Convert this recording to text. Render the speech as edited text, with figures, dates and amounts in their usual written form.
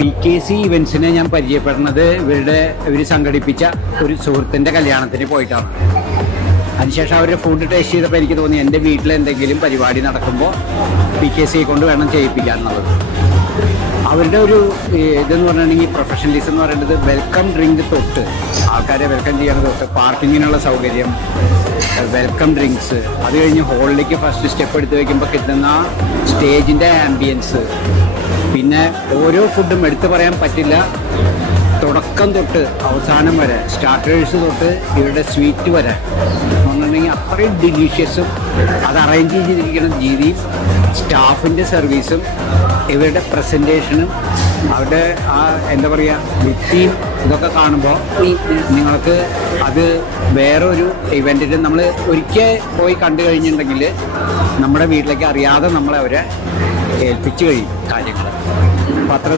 PKC ഇവൻസിനെ ഞാൻ പരിചയപ്പെടുന്നത് ഇവർ സംഘടിപ്പിച്ച ഒരു സുഹൃത്തിൻ്റെ കല്യാണത്തിന് പോയിട്ടാണ്. അതിനുശേഷം അവരുടെ ഫുഡ് ടേസ്റ്റ് ചെയ്തപ്പോൾ എനിക്ക് തോന്നി എൻ്റെ വീട്ടിൽ എന്തെങ്കിലും പരിപാടി നടക്കുമ്പോൾ PKC കൊണ്ട് വേണം ചെയ്യിപ്പിക്കാനുള്ളത്. അവരുടെ ഒരു ഇതെന്ന് പറഞ്ഞിട്ടുണ്ടെങ്കിൽ പ്രൊഫഷണലിസം എന്ന് പറയുന്നത് വെൽക്കം ഡ്രിങ്ക് തൊട്ട് ആൾക്കാരെ വെൽക്കം ചെയ്യാൻ തൊട്ട് പാർക്കിങ്ങിനുള്ള സൗകര്യം, വെൽക്കം ഡ്രിങ്ക്സ്, അത് കഴിഞ്ഞ് ഹോളിലേക്ക് ഫസ്റ്റ് സ്റ്റെപ്പ് എടുത്ത് വയ്ക്കുമ്പോൾ കിട്ടുന്ന സ്റ്റേജിൻ്റെ ആംബിയൻസ്, പിന്നെ ഓരോ ഫുഡും എടുത്തു പറയാൻ പറ്റില്ല. തുടക്കം തൊട്ട് അവസാനം വരെ സ്റ്റാർട്ടേഴ്സ് തൊട്ട് ഇവരുടെ സ്വീറ്റ് വരെ എന്നുണ്ടെങ്കിൽ അത്രയും ഡിലീഷ്യസും അത് അറേഞ്ച് ചെയ്തിരിക്കുന്ന രീതിയും സ്റ്റാഫിൻ്റെ സർവീസും ഇവരുടെ പ്രസൻറ്റേഷനും അവരുടെ ആ എന്താ പറയുക വൃത്തിയും ഇതൊക്കെ കാണുമ്പോൾ നിങ്ങൾക്ക് അത് വേറൊരു ഇവൻറ്റിൽ നമ്മൾ ഒരിക്കൽ പോയി കണ്ടു കഴിഞ്ഞിട്ടുണ്ടെങ്കിൽ നമ്മുടെ വീട്ടിലേക്ക് അറിയാതെ നമ്മളെ അവരെ ഏൽപ്പിച്ച് കഴിയും കാര്യങ്ങൾ. അപ്പോൾ അത്ര